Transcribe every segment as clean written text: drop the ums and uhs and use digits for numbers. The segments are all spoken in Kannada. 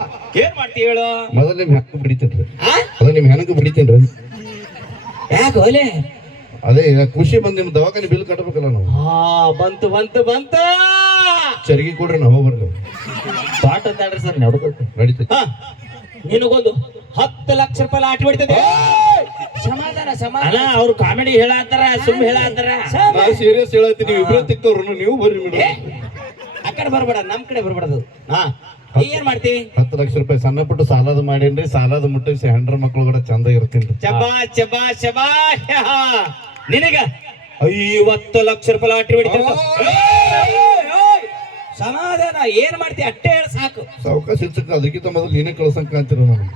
ಏನ್ ಮಾಡ್ತಿ ಹೇಳು? ಮೊದಲು ನಿಮ್ ಹೆಕ್ಕ ಬಿಡಿತೇನ್ರಿ. ಆ? ಅದ ನಿಮ್ ಹೆಣಕ್ ಬಿಡಿತೇನ್ರಿ. ಯಾಕೆ ಒಲೆ? ಅದೇ ಖುಷಿ ಬಂದ್ ನಿಮ್ ದವಾಖಾನೆ ಬಿಲ್ ಕಟ್ಟಬೇಕಲ್ಲ ನಾವು. ಬಂತು ಬಂತು ಬಂತು. ಚರ್ಗಿ ಕೊಡ್ರಿ ನಾವು ಬರ್ಲಿ. ಪಾಠ ಅಂತಾಡ್ರಿ ಸರ್ ನಡ್ಬೇಕು ನಡೀತೈತಿ. ನಿನಗೊಂದು 10 ಲಕ್ಷ ರೂಪಾಯಿ ಲಾಟಿ ಹೊಡಿತದೆ. ಸಮಾಧಾನ ಸಮಾಧಾನ. ಅಲ್ಲ ಅವ್ರು ಕಾಮಿಡಿ ಹೇಳತ್ತಾರ ಸುಮ್ ಹೇಳತ್ತಾರ. ನಾ ಸೀರಿಯಸ್ ಹೇಳತ್ತೀನಿ, ನೀವು ಇಬ್ರೇ ತಿಕ್ತವ್ರು, ನೀವು ಬರ್ರಿ ಮೇಡಮ್. ಆ ಕಡೆ ಬರ್ಬೇಡ, ನಮ್ ಕಡೆ ಬರ್ಬೇಡದು. ಏನ್ ಮಾಡ್ತೀವಿ? 10 ಲಕ್ಷ ರೂಪಾಯಿ ಸಣ್ಣ ಪುಟ್ಟು ಸಾಲದ ಮಾಡೇನ್ರಿ. ಸಾಲದ ಮುಟ್ಟಿಸಿ ಹೆಂಡ್ರ ಮಕ್ಳು ಕೂಡ ಚಂದ ಇರ್ತೀನಿ. ಚಬಾ ಚಬಾ ಚಬಾ. ನಿನಗ 50 ಲಕ್ಷ ರೂಪಾಯಿ ಲಾಟ್ರಿ ಹೊಡಿತ. ಸಮಾಧಾನ. ಏನ್ ಮಾಡ್ತಿ? ಅಟ್ಟೆ ಹೇಳ ಸಾಕು. ಸಾವಕಾಶ ಹೆಚ್ಚಕ್ಕ ಅದಕ್ಕಿಂತ ಮೊದಲು ನೀನೇ ಕಳ್ಸಂಕ ಅಂತೀರ ನಾನು.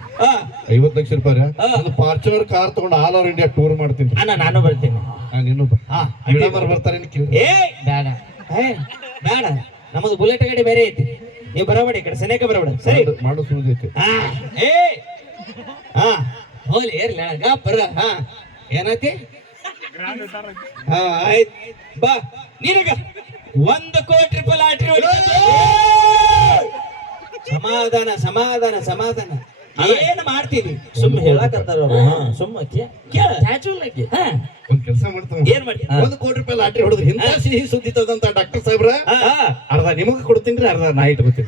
50 ಲಕ್ಷ ರೂಪಾಯಿ ಒಂದು ಫಾರ್ಚುನರ್ ಕಾರ್ ತಗೊಂಡು ಆಲ್ ಓವರ್ ಇಂಡಿಯಾ ಟೂರ್ ಮಾಡ್ತೀನಿ. ನಾನು ಬರ್ತೀನಿ. ನೀನು ಬರ್ತಾರೆ ಬೇಡ ಬೇಡ, ನಮ್ಮದು ಬುಲೆಟ್ ಗಾಡಿ ಬೇರೆ ಐತಿ. ನೀವು ಬರಬೇಡಿ, ಈ ಕಡೆ ಸನೇಕ ಬರಬೇಡ. ಸರಿ ಮಾಡೋ ಸುಳ್ಳು ಐತಿ. ಹೋಲಿ ಏರ್ಲ ಬರ. ಏನೈತಿ? ಆಯ್ತು ಬಾ. ನಿನಗ 1 ಕೋಟಿ ರೂಪಾಯಿ ಲಾಟ್ರಿ ಹೊಡಿತ. ಸಮಾಧಾನ ಸಮಾಧಾನ ಸಮಾಧಾನ. ಏನ್ ಮಾಡ್ತೀವಿ? ಸುಮ್ಮ ಹೇಳಕತ್ತಾರ ಸುಮ್ಮ ಒಂದ್ ಕೆಲಸ ಮಾಡ್ತಾನೆ. ಏನ್ ಮಾಡ್ತೀವಿ? 1 ಕೋಟಿ ರೂಪಾಯಿ ಲಾಟ್ರಿ ಹೊಡೆದ್ರೆ ಇಂಥ ಸಿಹಿ ಸುದ್ದಿ ತದಂತ ಡಾಕ್ಟರ್ ಸಾಹೇಬ್ರ ಅರ್ಧ ನಿಮಗ್ ಕೊಡ್ತೀನಿ, ಅರ್ಧ ನಾ ಇಟ್ಕೊತೀನಿ.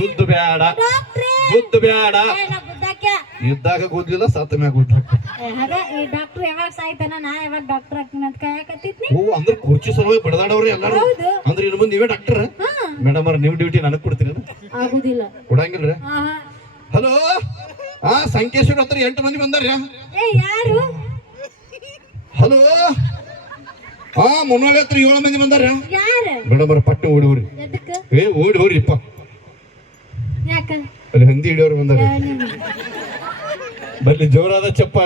ಗುದ್ದು ಬ್ಯಾಡ, ಗುದ್ದು ಬ್ಯಾಡ. ಇದ್ದಾಗ ಗುದ್ಲಿಲ್ಲ, ಸತ್ತ ಮ್ಯಾಗ ಗುದ್ದ. ಅಂದ್ರೆ ಕುರ್ಚಿ ಸಲುವಾಗಿ ಬಡದಾಡವ್ರಿ ಎಲ್ಲಾರು. ಅಂದ್ರೆ ಇನ್ನು ಮುಂದೆ ನೀವೇ ಡಾಕ್ಟರ್ ಮೇಡಮ್ ಅವ್ರ, ನಿಮ್ ಡ್ಯೂಟಿ ನನಗ್ ಕೊಡ್ತೀರಿ? ಕೊಡಂಗಿಲ್ರಿ. ಹಲೋ, ಸಂಕೇಶ್ವರ ಹತ್ರ 8 ಮಂದಿ ಬಂದಾರ. ಹಲೋ, ಮುನ್ನೋಳಿ ಹತ್ರ 7 ಮಂದಿ ಬಂದಾರ. ಮೇಡಮ್ ಅವ್ರ ಪಟ್ಟ ಓಡಿ ಹೋರಿ. ಓಡಿ ಹೋರಿಪ್ಪ, ಅಲ್ಲಿ ಹಂದಿ ಹಿಡಿಯೋರು ಬಂದಾರ. ಬರ್ಲಿ ಜೋರಾದ ಚಪ್ಪ.